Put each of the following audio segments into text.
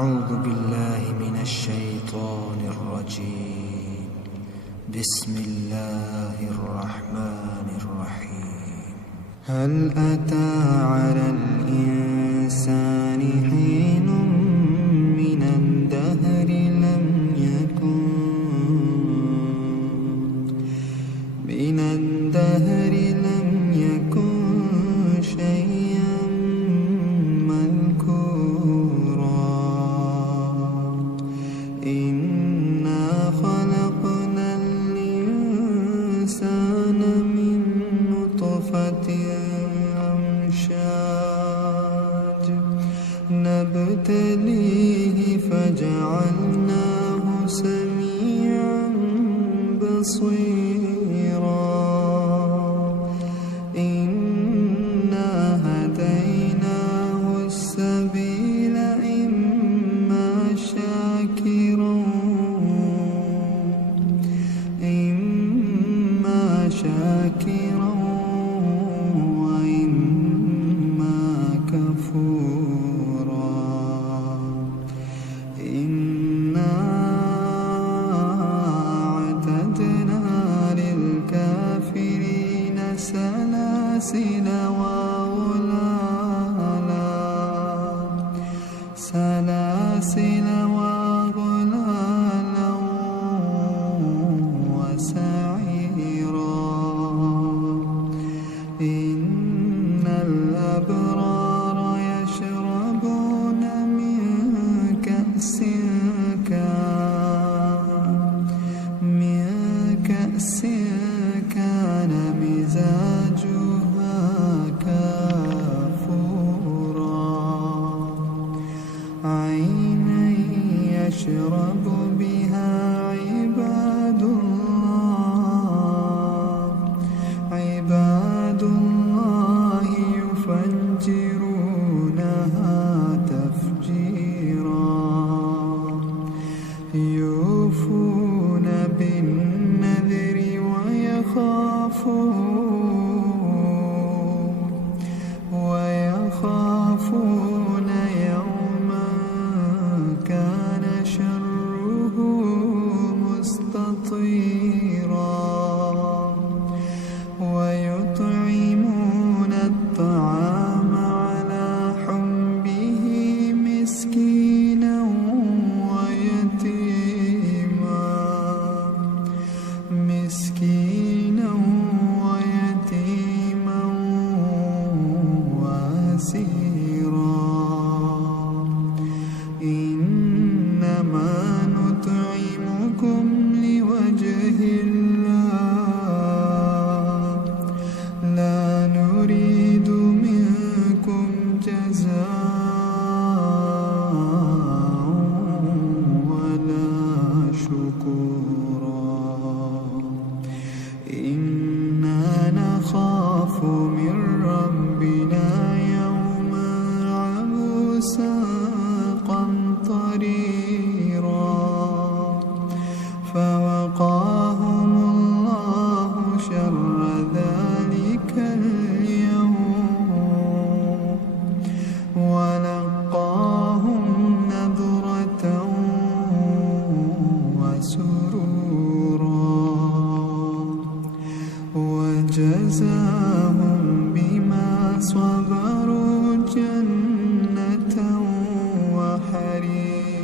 أعوذ بالله من الشيطان الرجيم. بسم الله الرحمن الرحيم. هل أتى على الإنسان حين من الدهر لم يكن شيئا مذكورا. إنا خلقنا الإنسان من نطفة أمشاج نبتليه فجعلناه سميعا بصيرا. إنا هديناه السبيل إما شاكرا وإما كفورا. إنا أعتدنا للكافرين سلاسل وغلالا وسعيرا. إن الأبرار يشربون من كأس كان مزاجها كافورا. عينا يشرب بها عباد الله يفجرونها تفجيرا. يوفون بالنذر ويخافون يوما كان شره مستطيرا. ويطعمون الطعام على حبه مسكينا ويتيما وأسيرا. إنما نطعمكم لوجه الله لا نريد منكم جزاء ولا شكورا. إنا نخاف من ربنا يوما عبوسا قمطريرا. فوقاهم الله شر ذلك اليوم ولقاهم نضرة وسرورا. وجزاهم بما صبروا جنة وحريرا.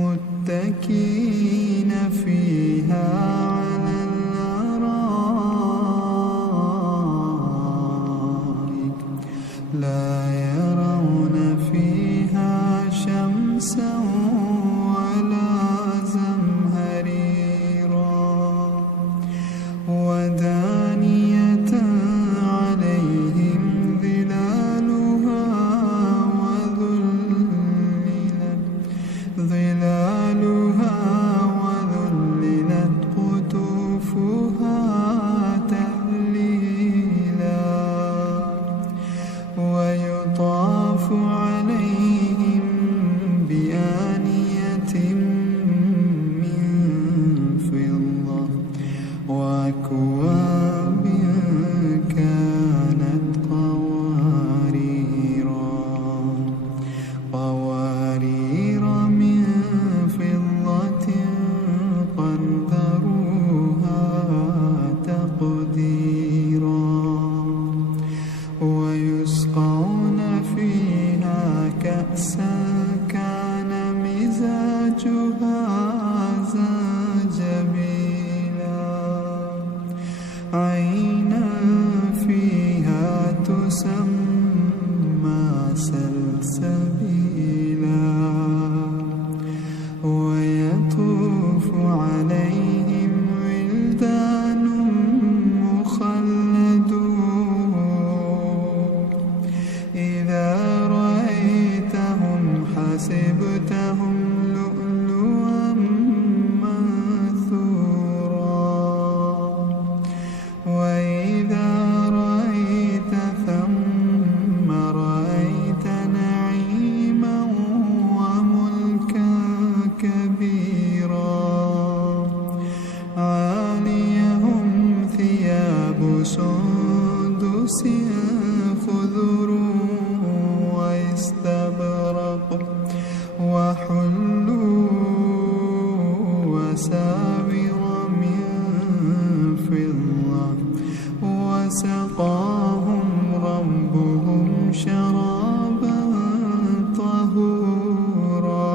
متكئين فيها على الأرائك لا يرون فيها شمسا ولا زمهريرا. سبيلا ويطوف عليهم ولدان مخلدون إذا رأيتهم حسبتهم لؤلؤا منثورا وإذا رأيت ثم رأيت نعيما وملكا كبيرا عاليهم ثياب سندس خضر واستبرق وحلوا وساور من فضة وسقاهم ربهم شرابا طهورا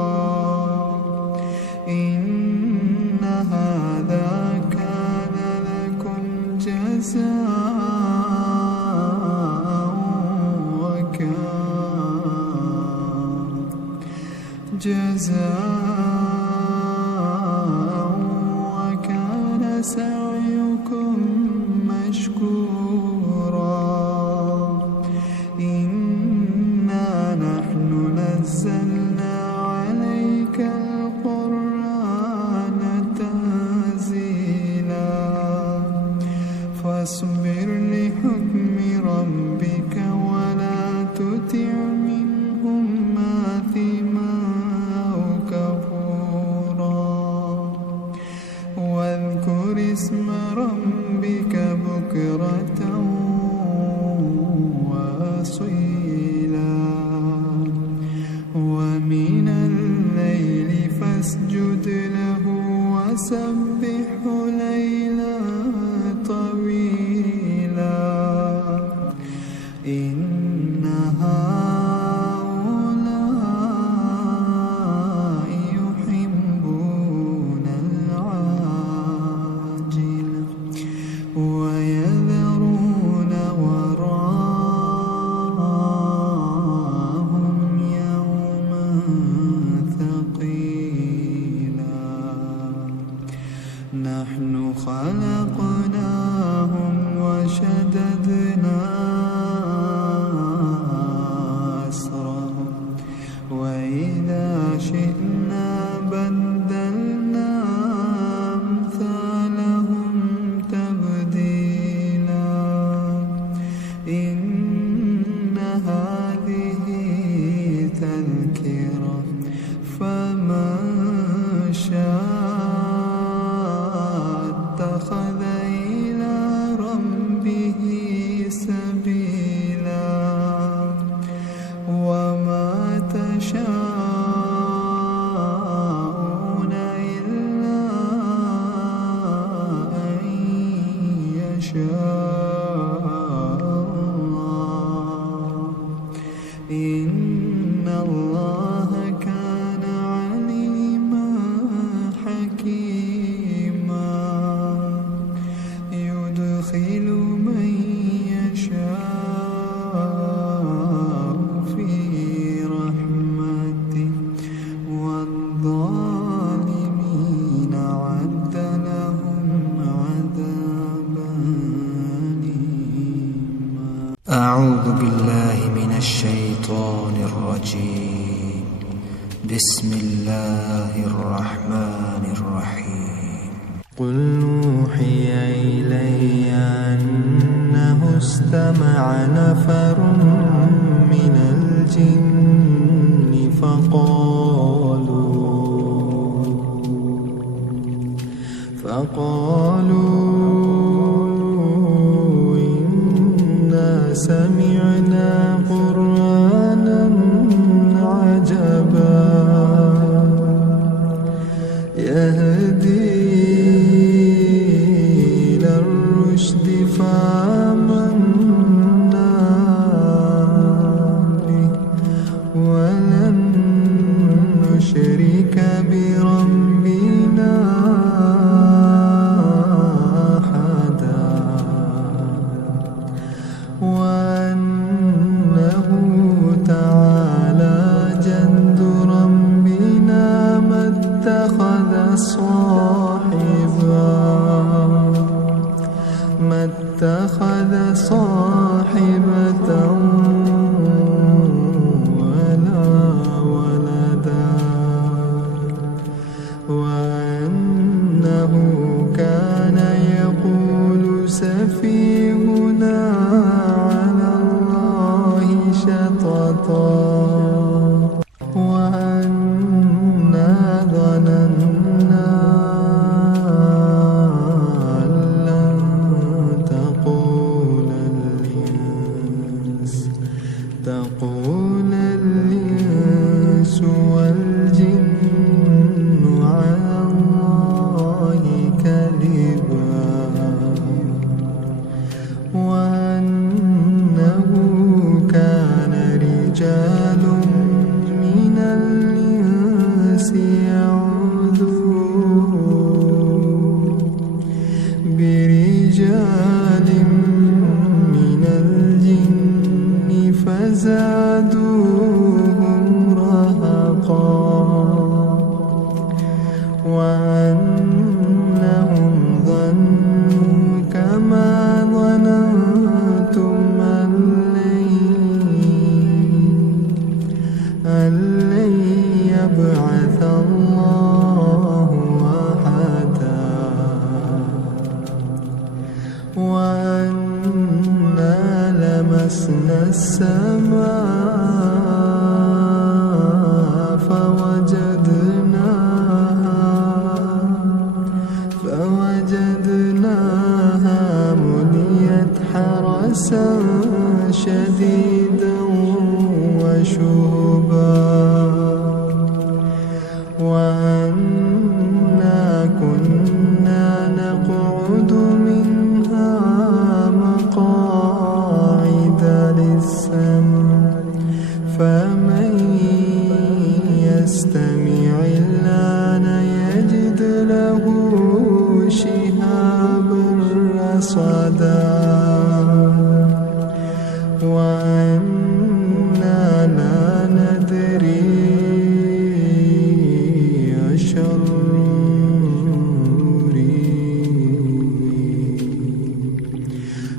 إن هذا كان لكم جزاء وكان سعيكم مشكورا إنا نحن نزلنا عليك القرآن تنزيلا فاصبر لحكم ربك ولا تطع منهم آثما أو كفورا واذكر اسم ربك بكرة وأصيلا ومن الليل فاسجد له وسبحه ليلا طويلا إن هؤلاء يحبون العاجلة ويذرون وراءهم يوما ثقيلا نحن خلقناهم وشددنا أسرهم وإذا شئنا بدلنا أمثالهم تبديلا إن هذه تذكرة فمن شاء اتخذ إلى ربه سبيلا وما تشاءون إلا أن يشاء الله إن الله كان عليما حكيما يدخل من يشاء في رحمته والظالمين أعد لهم عذابا أليما أعوذ بالله من الشيطان الرجيم بسم الله الرحمن الرحيم قل أوحي إلي أنه استمع نفر من الجن فقالوا إنا سمعنا قرآنا عجبا يهدي إلى الرشد فآمنا به ولن نشرك بربنا أحدا وأنه تعالى وأنه كان رجال من الإنس يعوذون برجال من الجن فزادوهم رهقا وأنهم ظنوا كما ظننتم أن لن يبعث الله أحدا وأنا لمسنا السماء فوجدناها مليت حرسا شديدا وشهبا وأنا كنا نقعد منها مقاعد للسمع فمن يستمع الآن يجد له شهابا رصدا وأنا لا ندري أشر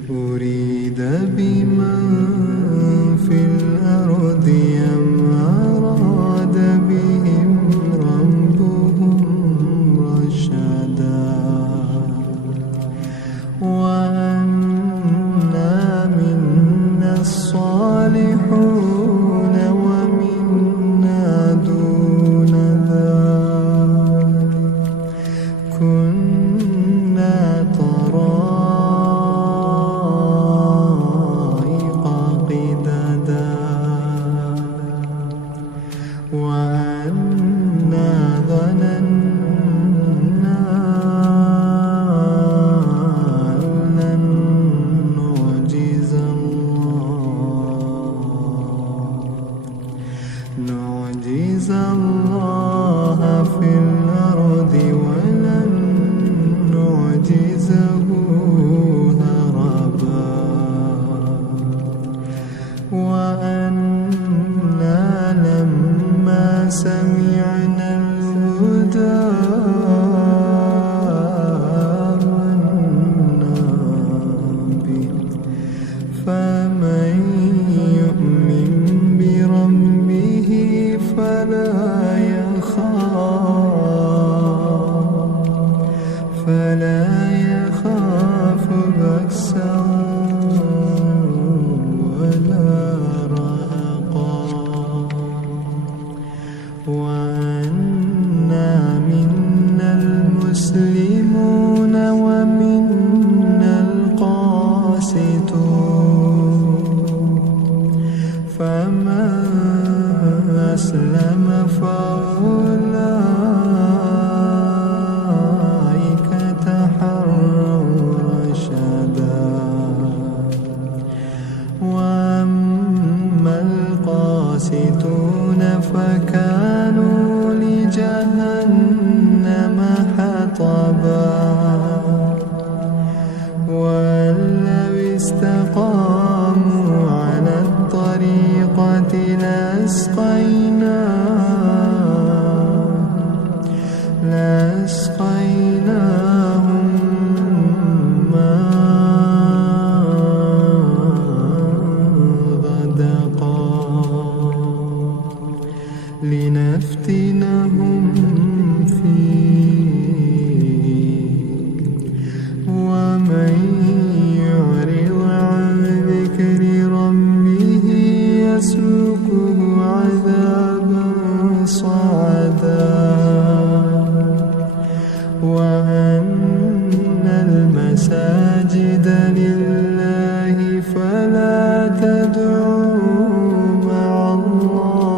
أريد بمن في الأرض أم أراد بهم ربهم رشدا وأنا منا الصالحون ومنا دون ذلك كنا طرائق قددا وأنا ظننا لن نعجز الله في الأرض ولن نعجزه هربا وأنا لما سمعنا الهدى آمنا به فمن يؤمن بربه فلا يخاف بأسا ولا رهقا وأنا منا المسلمون ومنا القاسطون فمن أسلم فأولئك تحروا رشدا وأما القاسطون فكانوا لجهنم حطبا وأن لو استقاموا على الطريقة لأسقيناهم غدقا لنفتنهم فيه ومن يعرض عن ذكر ربه يسلكه عذابا صعدا وأن المساجد لله فلا تدعوا مع الله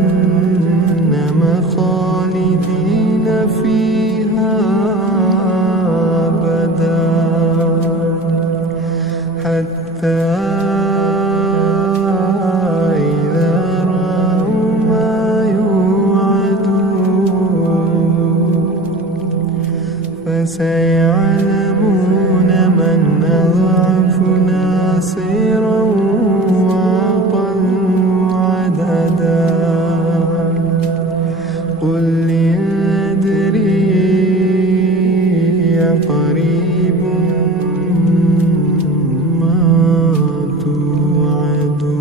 جهنم خالدين فيها أبدا حتى إذا رأوا ما يوعدون فسيعلمون من أضعف ناصرا وأقل عددا قل إن أدري قريب ما توعدون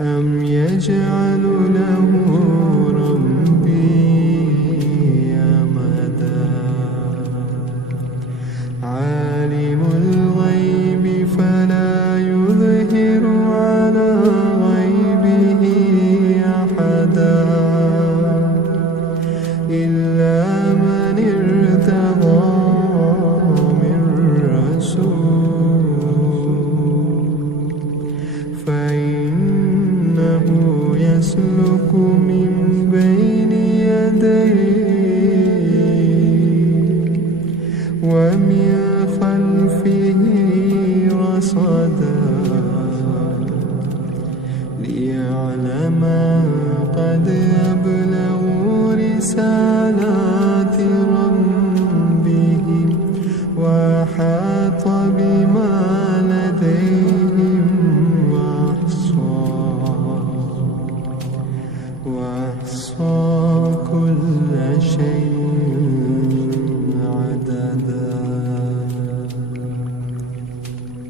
أم يجعل له ربي أمدا عالم الغيب فلا يظهر على غيبه أحدا إلا من ارتضى من رسول فإنه يسلك من بين يديه ومن خلفه رصدا ليعلم قد أبلغوا رسالات ربهم وأحاط بما لديهم وأحصى كل شيء